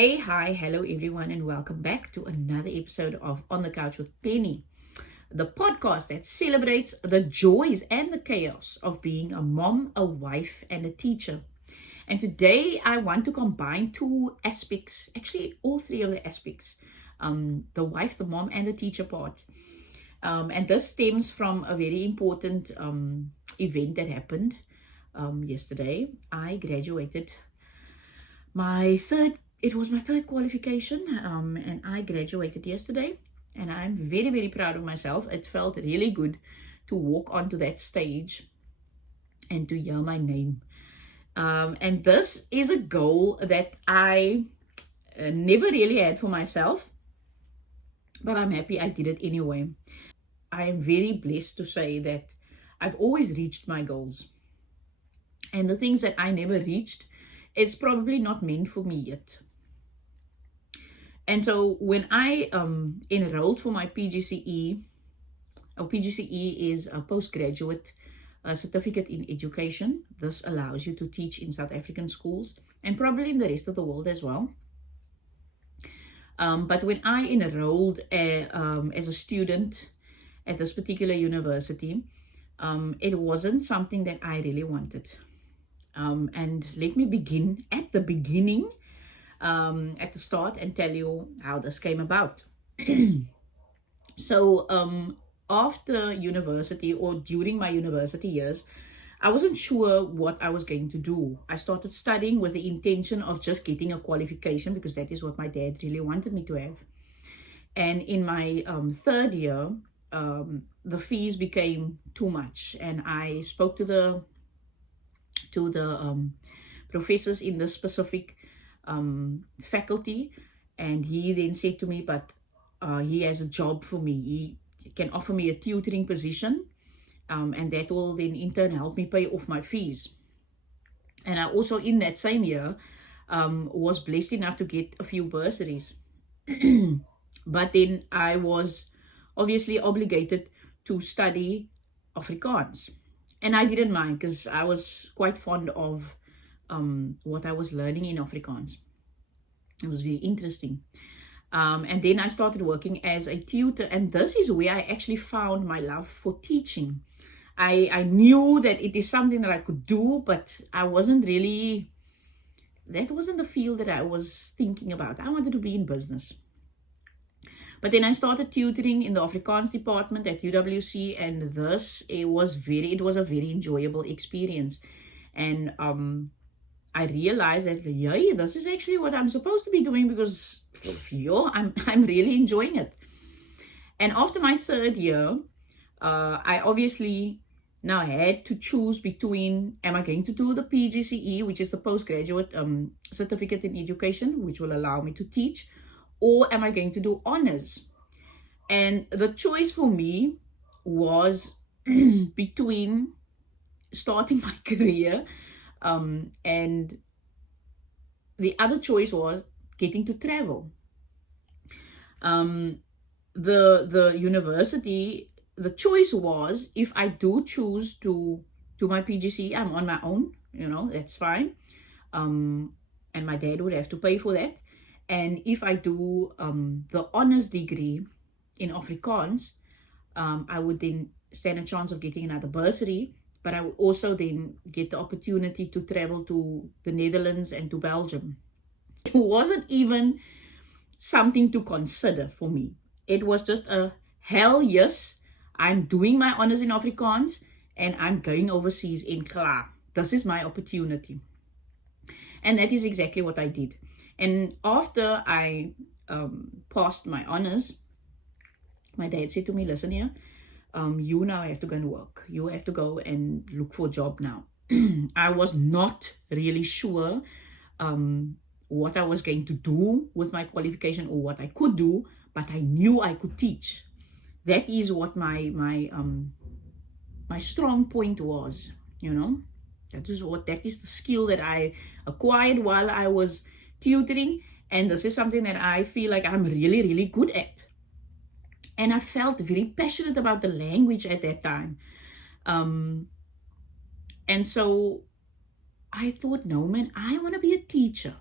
Hey, hi, hello everyone, and welcome back to another episode of On the Couch with Penny, the podcast that celebrates the joys and the chaos of being a mom, a wife, and a teacher. And today I want to combine two aspects, actually, all three of the aspects the wife, the mom, and the teacher part. And this stems from a very important event that happened yesterday. I graduated it was my third qualification, and I graduated yesterday, and I'm very, very proud of myself. It felt really good to walk onto that stage and to hear my name. And this is a goal that I never really had for myself, but I'm happy I did it anyway. I am very blessed to say that I've always reached my goals. And the things that I never reached, it's probably not meant for me yet. And so when I enrolled for my PGCE, PGCE is a postgraduate certificate in education. This allows you to teach in South African schools and probably in the rest of the world as well. But when I enrolled as a student at this particular university, it wasn't something that I really wanted. And let me begin at the beginning, at the start, and tell you how this came about. So after university, or during my university years, I wasn't sure what I was going to do. I started studying with the intention of just getting a qualification because that is what my dad really wanted me to have. And in my third year, the fees became too much, and I spoke to the professors in the specific faculty, and he then said to me, but he has a job for me. He can offer me a tutoring position, and that will then in turn help me pay off my fees. And I also, in that same year, was blessed enough to get a few bursaries. But then I was obviously obligated to study Afrikaans. And I didn't mind because I was quite fond of what I was learning in Afrikaans. It was very interesting. And then I started working as a tutor, and this is where I actually found my love for teaching. I knew that it is something that I could do, but I wasn't really, that wasn't the field that I was thinking about. I wanted to be in business. But then I started tutoring in the Afrikaans department at UWC, and it was a very enjoyable experience. And I realized that, yeah, this is actually what I'm supposed to be doing because, I'm really enjoying it. And after my third year, I obviously now had to choose between, am I going to do the PGCE, which is the postgraduate certificate in education, which will allow me to teach, or am I going to do honors? And the choice for me was between starting my career, and the other choice was getting to travel. The university, the choice was, if I do choose to do my PGC, I'm on my own, that's fine. And my dad would have to pay for that. And if I do the honors degree in Afrikaans, I would then stand a chance of getting another bursary, but I would also then get the opportunity to travel to the Netherlands and to Belgium. It wasn't even something to consider for me. It was just a hell yes, I'm doing my honors in Afrikaans and I'm going overseas in klaar. This is my opportunity. And that is exactly what I did. And after I passed my honors, my dad said to me, listen here, you now have to go and work. You have to go and look for a job now. I was not really sure what I was going to do with my qualification or what I could do, but I knew I could teach. That is what my strong point was, That is the skill that I acquired while I was tutoring, and this is something that I feel like I'm really, really good at. And I felt very passionate about the language at that time. And so I thought, no, man, I want to be a teacher.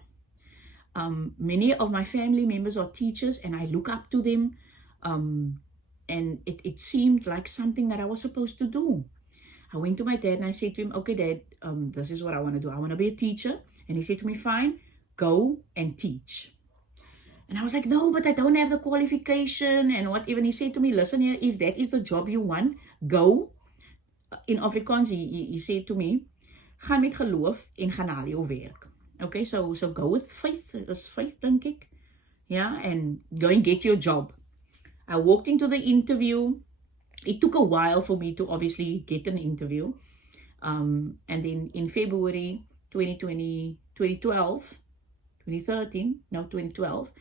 Many of my family members are teachers, and I look up to them. And it seemed like something that I was supposed to do. I went to my dad and I said to him, okay, Dad, this is what I want to do. I want to be a teacher. And he said to me, fine, go and teach. And I was like, no, but I don't have the qualification and whatever. And he said to me, listen here, if that is the job you want, go. In Afrikaans, he said to me, gaan met geloof en gaan haal jou werk. Okay, so go with faith. That's faith, denk ek. Yeah, and go and get your job. I walked into the interview. It took a while for me to obviously get an interview. And then in February 2012,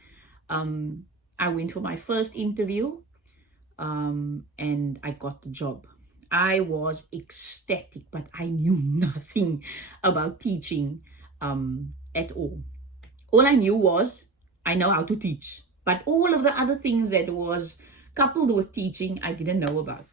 I went for my first interview, and I got the job. I was ecstatic, but I knew nothing about teaching at all. All I knew was I know how to teach, but all of the other things that was coupled with teaching, I didn't know about.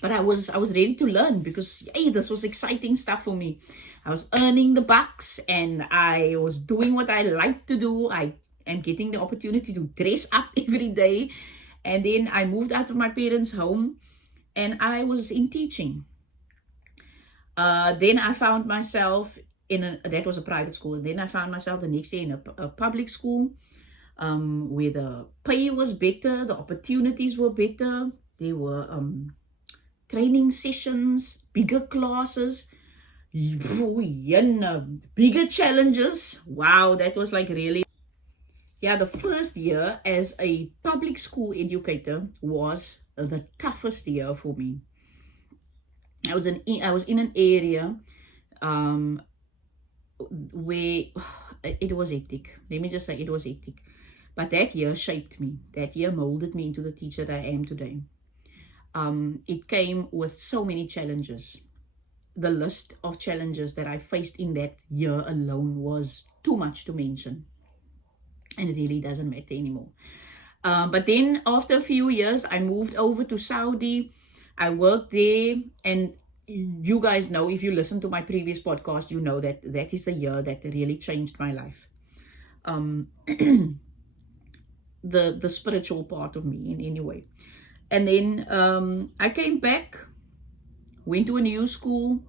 But I was ready to learn because, hey, this was exciting stuff for me. I was earning the bucks and I was doing what I like to do. I am getting the opportunity to dress up every day. And then I moved out of my parents' home and I was in teaching. Then I found myself that was a private school. And then I found myself the next day in a public school where the pay was better, the opportunities were better. There were training sessions, bigger classes, bigger challenges. Wow, that was like really... Yeah, the first year as a public school educator was the toughest year for me. I was in an area where it was hectic. Let me just say it was hectic. But that year shaped me. That year molded me into the teacher that I am today. It came with so many challenges. The list of challenges that I faced in that year alone was too much to mention. And it really doesn't matter anymore. But then after a few years, I moved over to Saudi. I worked there, and you guys know, if you listen to my previous podcast, you know that that is the year that really changed my life. The spiritual part of me in any way. And then I came back, went to a new school.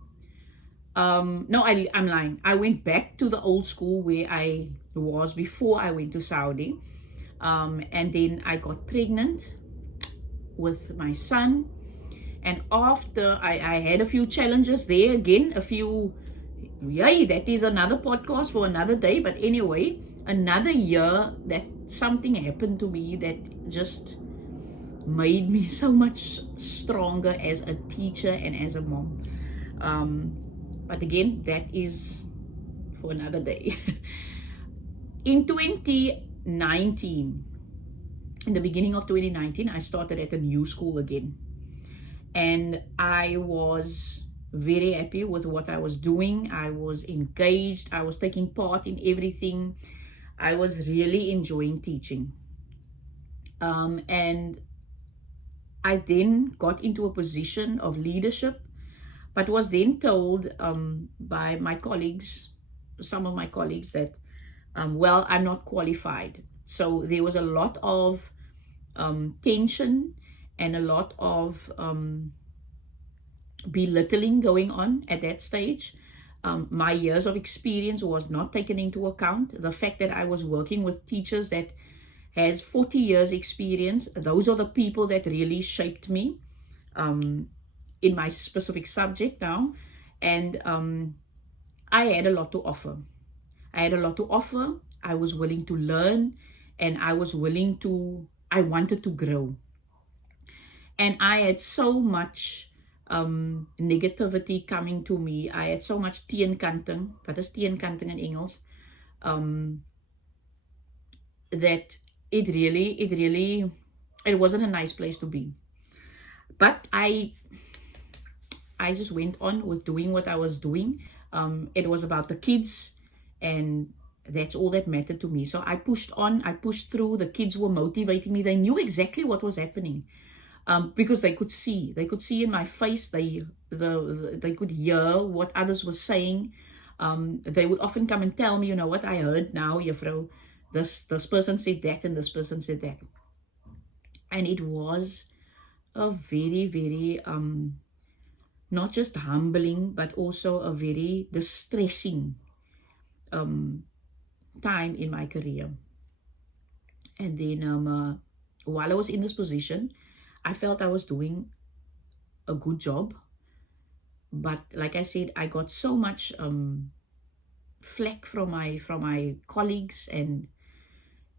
No, I'm lying. I went back to the old school where I was before I went to Saudi. And then I got pregnant with my son. And after I had a few challenges there again, that is another podcast for another day. But anyway, another year that something happened to me that just made me so much stronger as a teacher and as a mom. But again, that is for another day. In 2019, in the beginning of 2019, I started at a new school again. And I was very happy with what I was doing. I was engaged. I was taking part in everything. I was really enjoying teaching. And I then got into a position of leadership, but was then told by my colleagues, some of my colleagues, that, well, I'm not qualified. So there was a lot of tension and a lot of belittling going on at that stage. My years of experience was not taken into account. The fact that I was working with teachers that has 40 years experience, those are the people that really shaped me in my specific subject now. And I had a lot to offer. I was willing to learn, and I wanted to grow. And I had so much negativity coming to me. I had so much teenkanting. Wat is teenkanting in Engels? That it wasn't a nice place to be. But I just went on with doing what I was doing. It was about the kids, and that's all that mattered to me. So I pushed on, I pushed through. The kids were motivating me. They knew exactly what was happening. Because they could see in my face, they could hear what others were saying. they would often come and tell me, you know what, I heard now, juffrou, this person said that and this person said that. And it was a very, very, not just humbling, but also a very distressing time in my career. And then while I was in this position, I felt I was doing a good job. But like I said, I got so much flack from my colleagues, and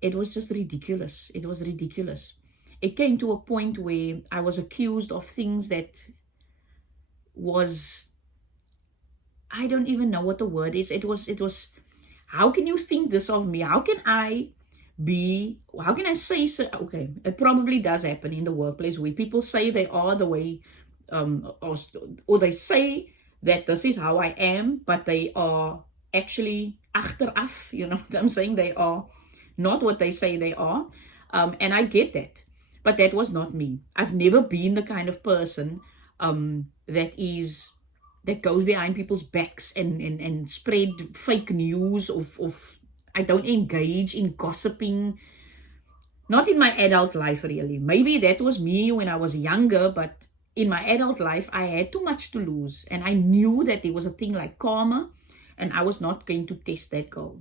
it was just ridiculous. It was ridiculous. It came to a point where I was accused of things that was, I don't even know what the word is. It was, how can you think this of me? How can I say so? Okay, it probably does happen in the workplace where people say they are the way, or they say that this is how I am, but they are actually achteraf, you know what I'm saying? They are not what they say they are. And I get that, but that was not me. I've never been the kind of person that goes behind people's backs and spread fake news of I don't engage in gossiping. Not in my adult life, really. Maybe that was me when I was younger, but in my adult life, I had too much to lose. And I knew that there was a thing like karma, and I was not going to test that goal.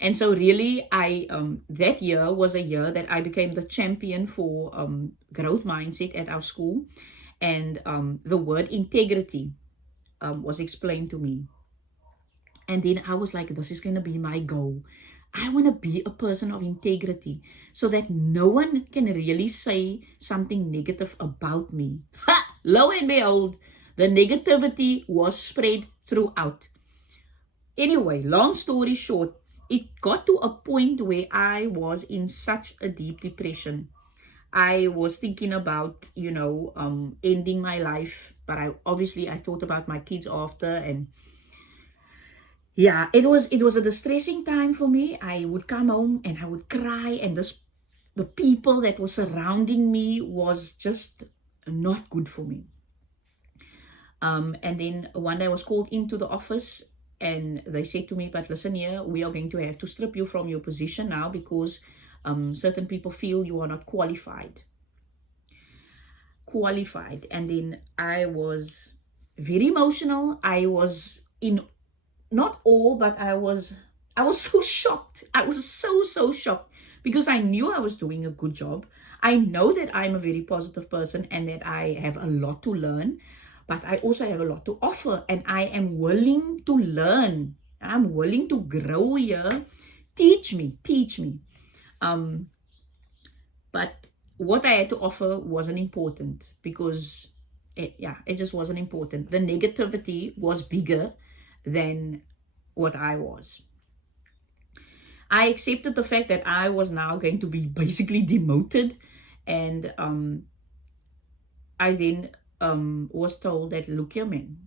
And so really, that year was a year that I became the champion for growth mindset at our school. And the word integrity was explained to me. And then I was like, this is going to be my goal. I want to be a person of integrity so that no one can really say something negative about me. Ha! Lo and behold, the negativity was spread throughout. Anyway, long story short, it got to a point where I was in such a deep depression. I was thinking about, ending my life, but I thought about my kids after, and yeah, it was a distressing time for me. I would come home and I would cry, and the people that were surrounding me was just not good for me. And then one day I was called into the office, and they said to me, but listen here, we are going to have to strip you from your position now because certain people feel you are not qualified. And then I was very emotional. I was in not awe, but I was so shocked. I was so shocked because I knew I was doing a good job. I know that I'm a very positive person and that I have a lot to learn, but I also have a lot to offer, and I am willing to learn. I'm willing to grow here. Teach me. But what I had to offer wasn't important because it just wasn't important. The negativity was bigger than what I was. I accepted the fact that I was now going to be basically demoted, and I then was told that, look here, man,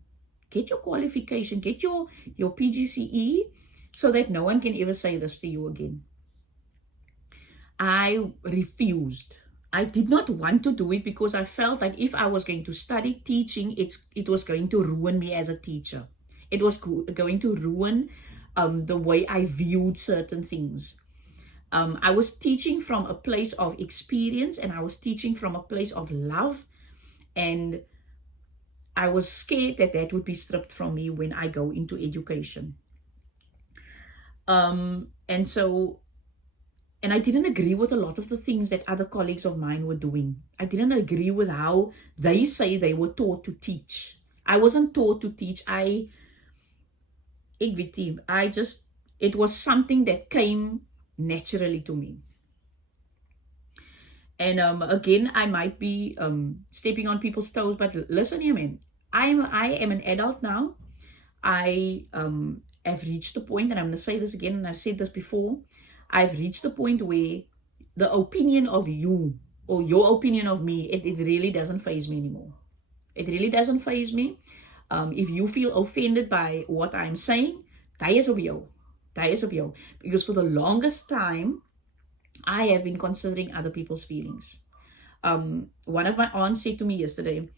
get your qualification, get your PGCE so that no one can ever say this to you again. I refused. I did not want to do it because I felt like if I was going to study teaching, it was going to ruin me as a teacher. It was going to ruin the way I viewed certain things. I was teaching from a place of experience, and I was teaching from a place of love, and I was scared that would be stripped from me when I go into education. And I didn't agree with a lot of the things that other colleagues of mine were doing. I didn't agree with how they say they were taught to teach. I wasn't taught to teach. It was something that came naturally to me. And again, I might be stepping on people's toes, but listen here, man. I am an adult now. I have reached the point, and I'm going to say this again, and I've said this before, I've reached the point where the opinion of you or your opinion of me, it really doesn't faze me anymore. It really doesn't faze me. If you feel offended by what I'm saying, that is op jou. Because for the longest time, I have been considering other people's feelings. One of my aunts said to me yesterday,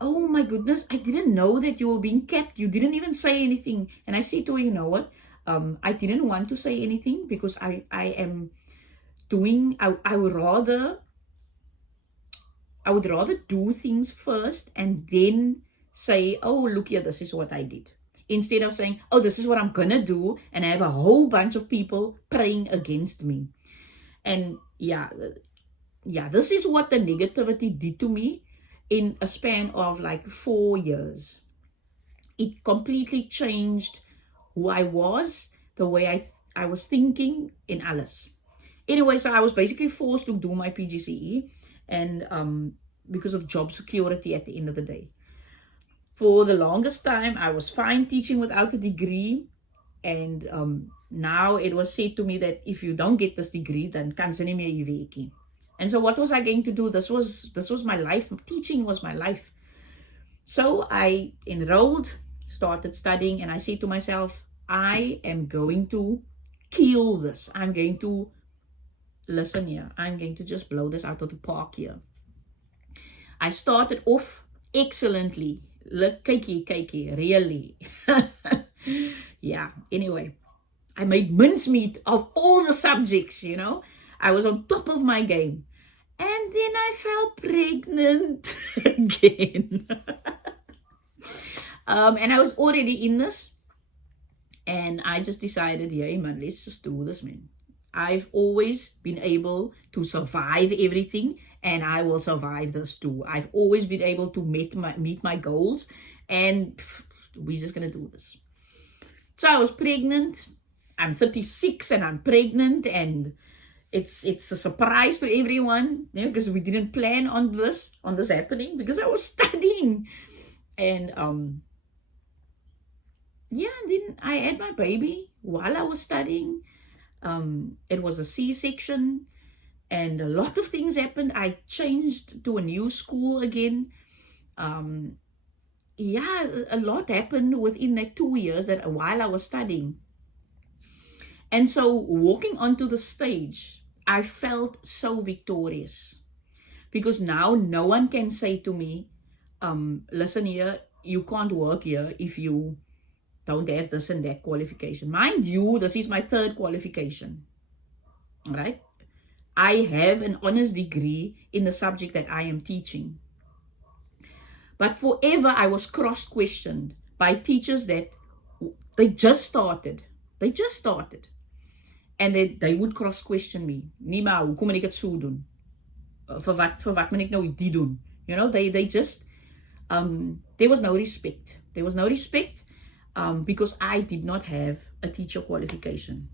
oh my goodness, I didn't know that you were being kept. You didn't even say anything. And I said to her, you know what? I didn't want to say anything because I am doing, I would rather do things first and then say, oh, look here, this is what I did. Instead of saying, oh, this is what I'm gonna do, and I have a whole bunch of people praying against me. And yeah, this is what the negativity did to me in a span of like 4 years. It completely changed who I was, the way I was thinking in Alice. Anyway, so I was basically forced to do my PGCE, and because of job security at the end of the day. For the longest time, I was fine teaching without a degree, and now it was said to me that if you don't get this degree, then kan ze nie meer hier werk nie. And so what was I going to do? This was my life. Teaching was my life. So I enrolled, started studying, and I said to myself, I am going to kill this. I'm going to listen here. I'm going to just blow this out of the park here. I started off excellently. Look, cakey, really. Yeah, anyway, I made mincemeat of all the subjects, you know. I was on top of my game. And then I fell pregnant again. And I was already in this. And I just decided, yeah, man, let's just do this, man. I've always been able to survive everything, and I will survive this too. I've always been able to meet my goals, and we're just gonna do this. So I was pregnant. I'm 36 and I'm pregnant, and it's a surprise to everyone, you know, because we didn't plan on this happening because I was studying. And then I had my baby while I was studying. It was a C-section, and a lot of things happened. I changed to a new school again. A lot happened within like 2 years that while I was studying. And so walking onto the stage, I felt so victorious because now no one can say to me, listen here, you can't work here if you don't have this and that qualification. Mind you, this is my 3rd qualification. All right? I have an honors degree in the subject that I am teaching. But forever I was cross-questioned by teachers that they just started. And they would cross-question me. Nima, hoekom moet ek dit so doen? Vir wat moet ek nou dit doen? You know, they just, there was no respect. There was no respect. Because I did not have a teacher qualification.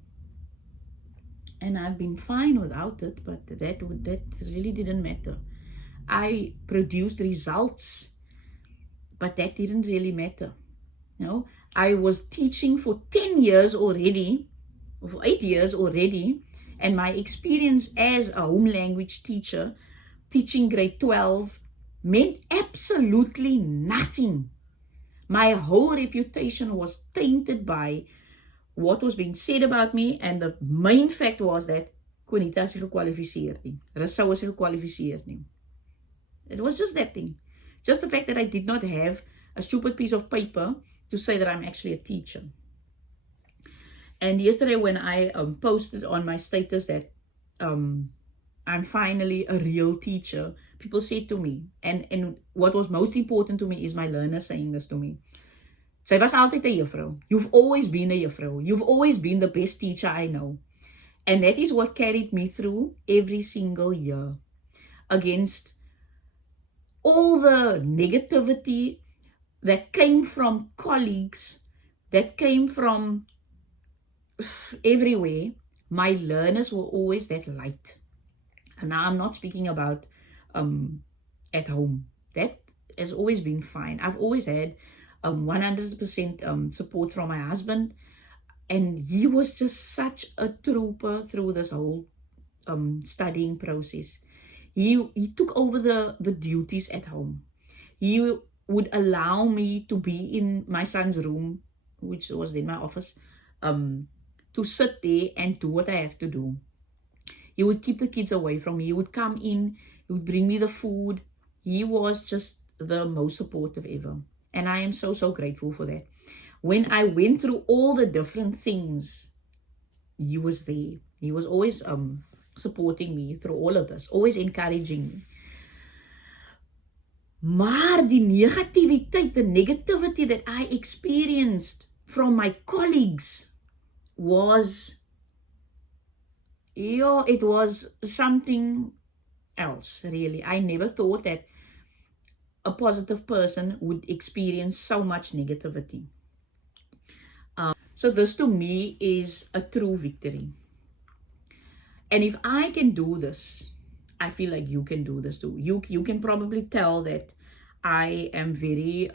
And I've been fine without it, but that really didn't matter. I produced results, but that didn't really matter. You know, I was teaching for 10 years already, for 8 years already, and my experience as a home language teacher, teaching grade 12, meant absolutely nothing. My whole reputation was tainted by what was being said about me, and the main fact was that Quinita is gekwalifiseerd nie. Rousseau is gekwalifiseerd nie. It was just that thing. Just the fact that I did not have a stupid piece of paper to say that I'm actually a teacher. And yesterday when I posted on my status that I'm finally a real teacher, people said to me, and what was most important to me is my learner saying this to me. Sy was altyd 'n juffrou. You've always been a juffrou. You've always been the best teacher I know. And that is what carried me through every single year. Against all the negativity that came from colleagues, that came from everywhere, my learners were always that light. And now I'm not speaking about at home. That has always been fine. I've always had 100% support from my husband, and he was just such a trooper through this whole studying process. He took over the duties at home. He would allow me to be in my son's room, which was in my office, to sit there and do what I have to do. He would keep the kids away from me. He would come in, he would bring me the food. He was just the most supportive ever. And I am so, so grateful for that. When I went through all the different things, he was there. He was always supporting me through all of this, always encouraging me. Maar die negativiteit, the negativity that I experienced from my colleagues was, it was something else, really. I never thought that a positive person would experience so much negativity. So this to me is a true victory. And if I can do this, I feel like you can do this too. You can probably tell that I am very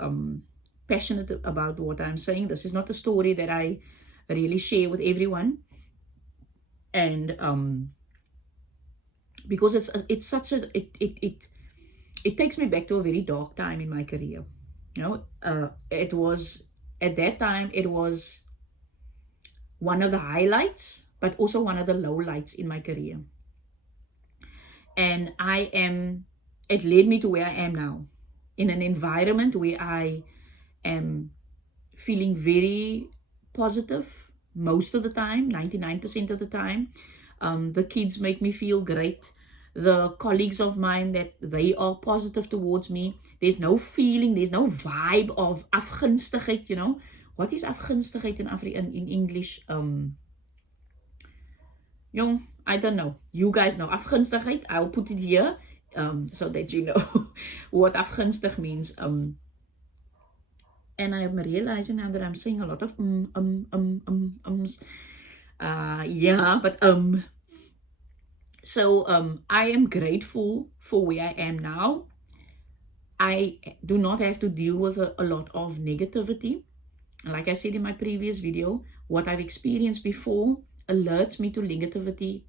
passionate about what I'm saying. This is not a story that I really share with everyone. And because it's such a, it takes me back to a very dark time in my career. It was, at that time, it was one of the highlights, but also one of the lowlights in my career. And it led me to where I am now, in an environment where I am feeling very positive most of the time, 99% of the time. The kids make me feel great. The colleagues of mine, that they are positive towards me. There's no feeling, there's no vibe of afgunstigheid, What is afgunstigheid in English? I don't know. You guys know afgunstigheid. I'll put it here so that you know what afgunstig means. And I'm realizing now that I'm saying a lot of ums. So I am grateful for where I am now. I do not have to deal with a lot of negativity. Like I said in my previous video, what I've experienced before alerts me to negativity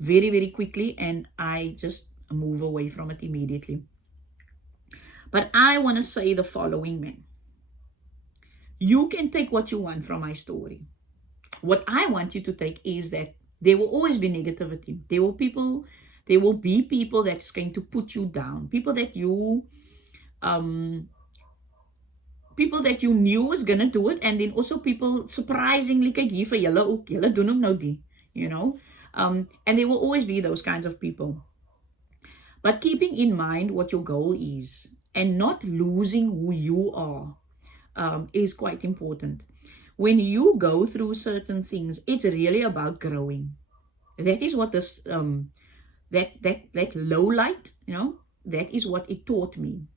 very, very quickly, and I just move away from it immediately. But I want to say the following, man. You can take what you want from my story. What I want you to take is that there will always be negativity. There will be people that's going to put you down. People that you knew was gonna do it, and then also people surprisingly, kyk hier vir julle ook, julle doen ook nou die, and there will always be those kinds of people. But keeping in mind what your goal is and not losing who you are is quite important. When you go through certain things, it's really about growing. That is what this that low light, that is what it taught me.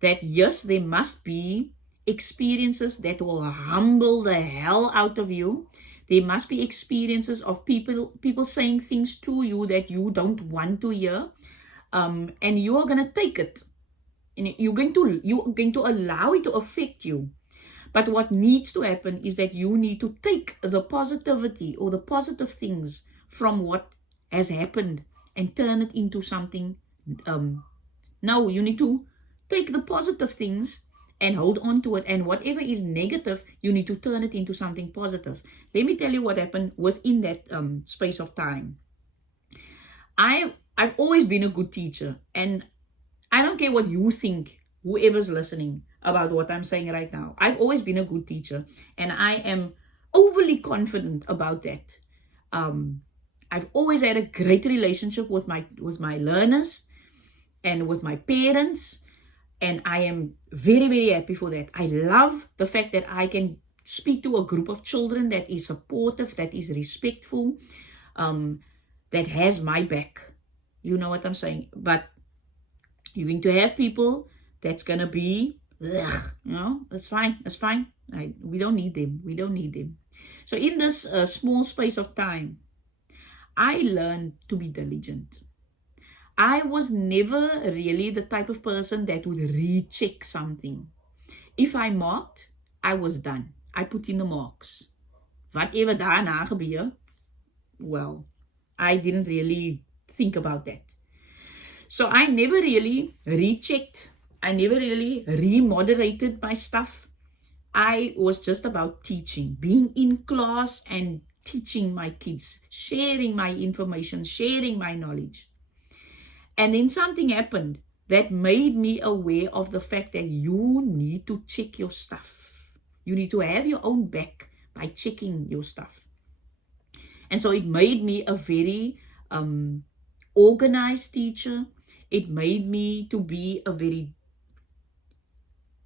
That yes, there must be experiences that will humble the hell out of you. There must be experiences of people saying things to you that you don't want to hear, and you are gonna take it, and you're going to allow it to affect you. But what needs to happen is that you need to take the positivity or the positive things from what has happened and turn it into something. No, you need to take the positive things and hold on to it, and whatever is negative, you need to turn it into something positive. Let me tell you what happened within that space of time. I've always been a good teacher, and I don't care what you think, whoever's listening, about what I'm saying right now. I've always been a good teacher, and I am overly confident about that. I've always had a great relationship with my learners and with my parents, and I am very, very happy for that. I love the fact that I can speak to a group of children that is supportive, that is respectful, that has my back. You know what I'm saying? But you're going to have people that's going to be, that's fine. We don't need them. So in this small space of time, I learned to be diligent. I was never really the type of person that would recheck something. If I marked, I was done. I put in the marks. Whatever daarna gebeur, well, I didn't really think about that. So I never really rechecked. I never really remoderated my stuff. I was just about teaching, being in class and teaching my kids, sharing my information, sharing my knowledge. And then something happened that made me aware of the fact that you need to check your stuff. You need to have your own back by checking your stuff. And so it made me a very organized teacher. It made me to be a very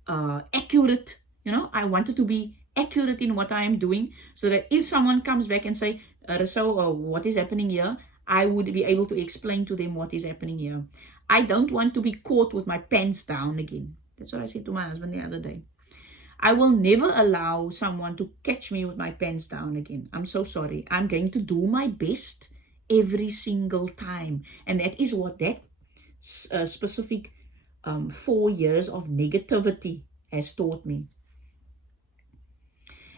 accurate, I wanted to be accurate in what I am doing, so that if someone comes back and say, Rousseau, what is happening here, I would be able to explain to them what is happening here. I don't want to be caught with my pants down again. That's what I said to my husband the other day. I will never allow someone to catch me with my pants down again. I'm so sorry. I'm going to do my best every single time. And that is what that specific 4 years of negativity has taught me.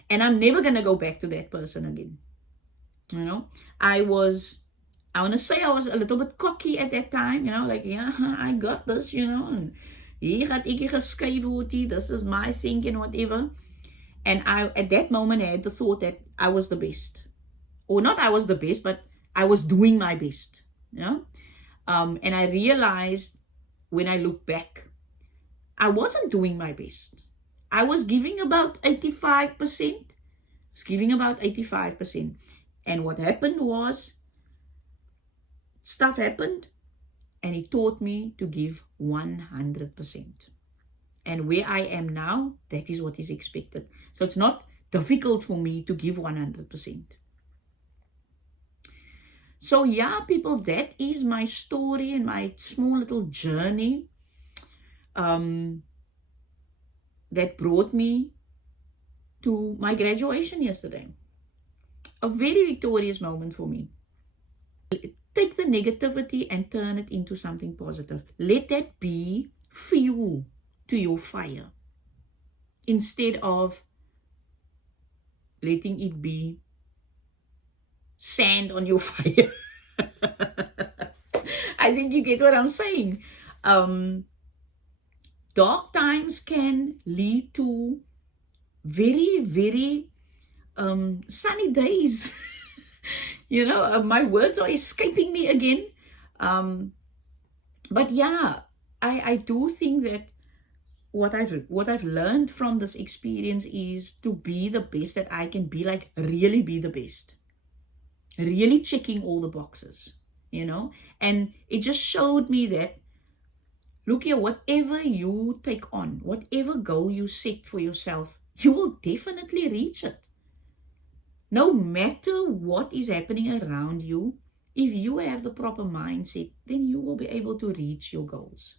And I'm never going to go back to that person again. I want to say I was a little bit cocky at that time, like, yeah, I got this, and hier gaat ek geskei word, this is my thing and whatever. And I, at that moment, I had the thought that I was the best. Or not I was the best, but I was doing my best. And I realized when I look back, I wasn't doing my best. I was giving about 85%. And what happened was, stuff happened, and it taught me to give 100%. And where I am now, that is what is expected. So it's not difficult for me to give 100%. So yeah, people, that is my story and my small little journey that brought me to my graduation yesterday. A very victorious moment for me. Take the negativity and turn it into something positive. Let that be fuel to your fire, instead of letting it be sand on your fire. I think you get what I'm saying. Dark times can lead to very, very sunny days. My words are escaping me again. But yeah, I do think that what I've learned from this experience is to be the best that I can be, like really be the best. Really checking all the boxes, and it just showed me that, look here, whatever you take on, whatever goal you set for yourself, you will definitely reach it. No matter what is happening around you, if you have the proper mindset, then you will be able to reach your goals.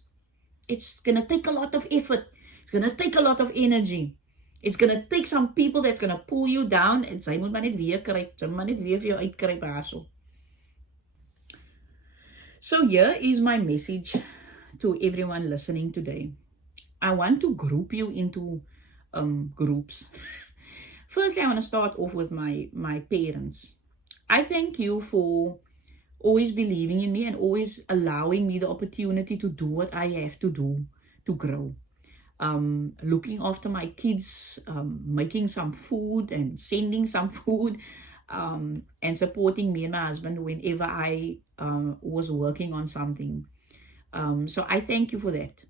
It's going to take a lot of effort. It's going to take a lot of energy. It's going to take some people that's going to pull you down. En sy moet maar net weer kruip. Sy moet maar net weer vir jou uitkruip haasel. So here is my message to everyone listening today. I want to group you into groups. Firstly, I want to start off with my parents. I thank you for always believing in me and always allowing me the opportunity to do what I have to do to grow. Looking after my kids, making some food and sending some food, and supporting me and my husband whenever I was working on something. So I thank you for that.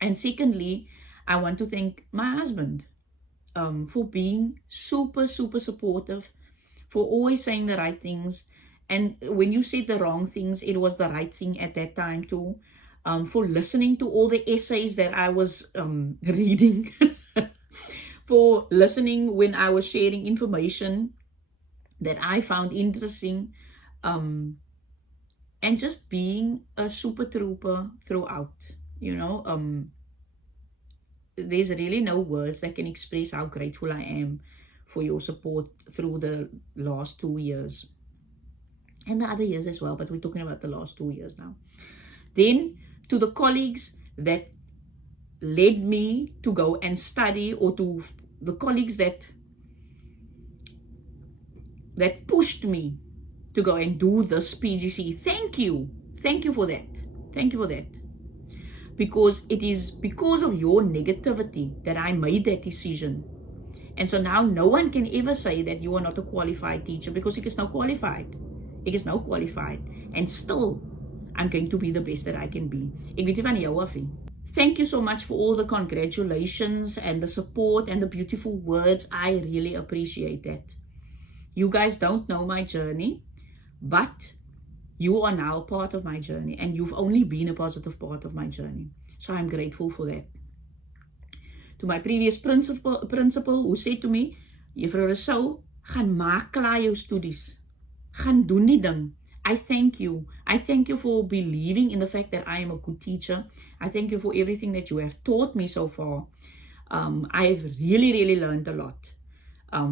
And secondly, I want to thank my husband for being super, super supportive, for always saying the right things. And when you said the wrong things, it was the right thing at that time too. For listening to all the essays that I was reading, for listening when I was sharing information that I found interesting, and just being a super trooper throughout, there's really no words that can express how grateful I am for your support through the last 2 years. And the other years as well, but we're talking about the last 2 years now. Then, to the colleagues that led me to go and study, or to the colleagues that pushed me to go and do this PGC. Thank you. Thank you for that. Thank you for that. Because it is because of your negativity that I made that decision. And so now no one can ever say that you are not a qualified teacher, because ek is nou qualified. Ek is nou qualified. And still, I'm going to be the best that I can be. Ek weet nie van jou af nie. Thank you so much for all the congratulations and the support and the beautiful words. I really appreciate that. You guys don't know my journey, but you are now a part of my journey, and you've only been a positive part of my journey. So I'm grateful for that. To my previous principal who said to me, Juffrou Rousseau, gaan maak klaar jou studies. Gaan doen die ding. I thank you. I thank you for believing in the fact that I am a good teacher. I thank you for everything that you have taught me so far. I've really learned a lot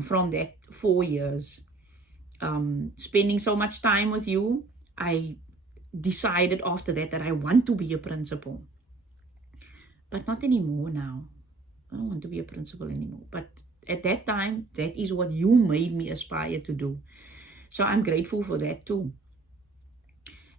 from that 4 years. Spending so much time with you, I decided after that I want to be a principal. But not anymore now. I don't want to be a principal anymore. But at that time, that is what you made me aspire to do. So I'm grateful for that too.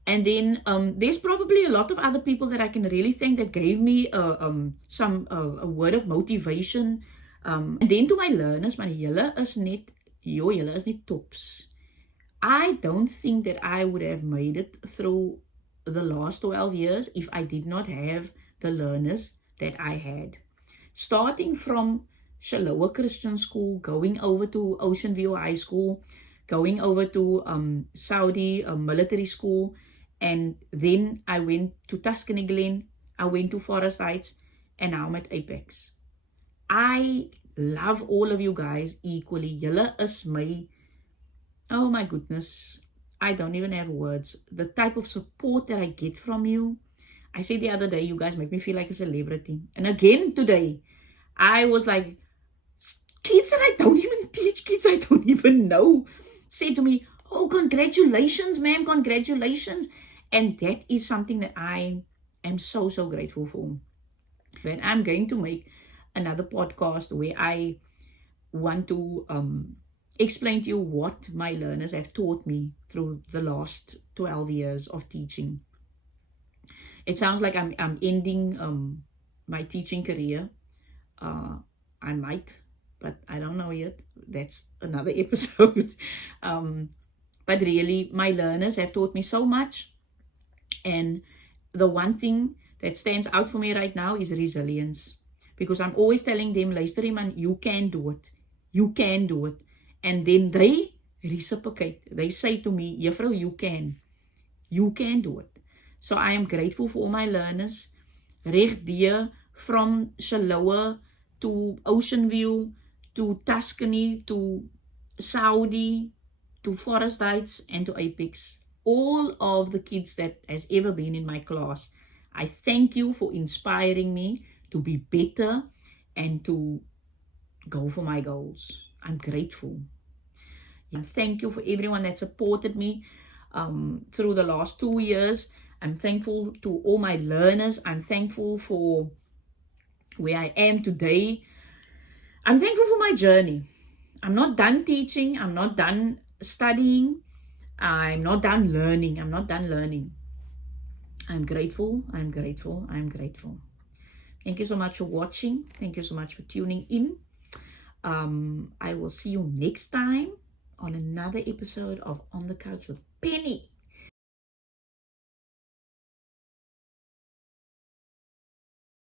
And then there's probably a lot of other people that I can really thank that gave me a word of motivation. And then to my learners, maar julle is net tops. I don't think that I would have made it through the last 12 years if I did not have the learners that I had. Starting from Shiloh Christian School, going over to Ocean View High School, going over to Saudi Military School, and then I went to Tuscany Glen, I went to Forest Heights, and now I'm at Apex. I love all of you guys equally. Julle is my, oh my goodness, I don't even have words. The type of support that I get from you. I said the other day, you guys make me feel like a celebrity. And again today, I was like, kids that I don't even teach, kids I don't even know, say to me, oh, congratulations, ma'am, congratulations. And that is something that I am so grateful for. But I'm going to make another podcast where I want to explain to you what my learners have taught me through the last 12 years of teaching. It sounds like I'm ending my teaching career. I might, but I don't know yet. That's another episode. But really, my learners have taught me so much. And the one thing that stands out for me right now is resilience. Because I'm always telling them, luister man, you can do it. You can do it. And then they reciprocate. They say to me, Juffrou, you can. You can do it. So I am grateful for all my learners. Reg deur from Shiloh to Ocean View, to Tuscany, to Saudi, to Forest Heights, and to Apex. All of the kids that has ever been in my class, I thank you for inspiring me to be better and to go for my goals. I'm grateful. Thank you for everyone that supported me through the last 2 years. I'm thankful to all my learners. I'm thankful for where I am today. I'm thankful for my journey. I'm not done teaching. I'm not done studying. I'm not done learning. I'm not done learning. I'm grateful. I'm grateful. I'm grateful. Thank you so much for watching. Thank you so much for tuning in. I will see you next time on another episode of On the Couch with Penny.